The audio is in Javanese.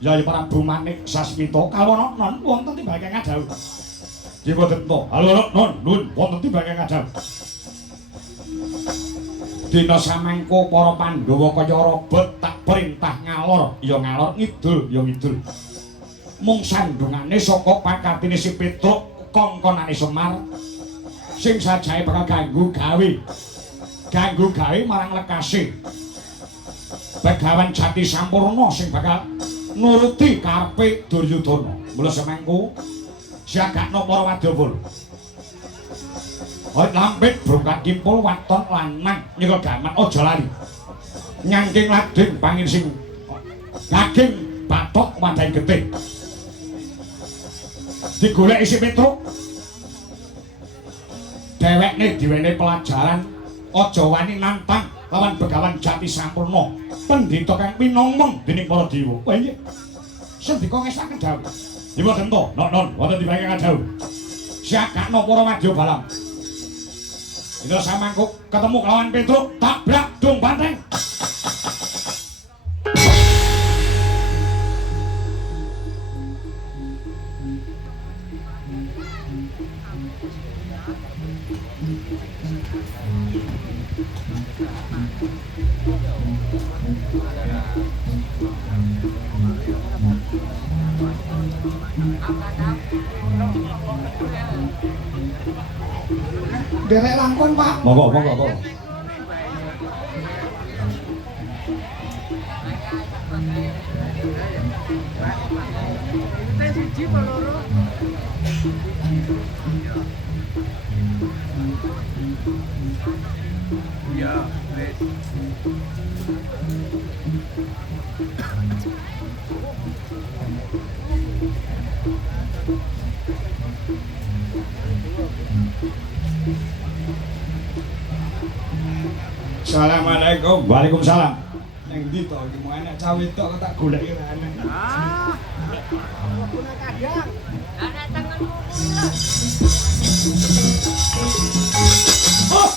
Yai Prabu Manik Sasmita kawono non wonten tibaking ngadawu. Nggih boten to. Halo nun wonten tibaking ngadawu. Dina samangko para Pandhawa kaya robot tak perintah ngalor ya ngalor ngidul ya ngidul. Mung sandungane saka pakatine si Petruk kongkonane Semar sing sajae bakal ganggu gawe marang lekase. Begawan Jati Sampurna sing bakal nuruti karepe Duryudana. Mula semangko siagakna para Wadyawa. Hoyt lampit brongkat kimpul waton lanang nyekel gaman aja lali. Nyangking lading pangin sing daging bathok wadhahi getih. Digoleki si Petruk. Dhewekne diwene pelajaran aja wani nantang lawan Begawan Jati Sampurna. Pendhita kang pinomong dening para dewa. Wah iya. Sendika ngestaken dawuh. Nggih boten to, non wonten tibaking dawuh. Siagakna para wadya balang. Dina samangkuk ketemu kelawan Petruk, tabrak dung banteng. Derek langkung, Pak. Monggo. Siji apa loro? Ya, wis. Assalamualaikum. Waalaikumsalam. Nang ndi to iki mau enak cah wedok tak goleki ra enak. Ah. Kuna kadang. Ana tanganmu. Oh!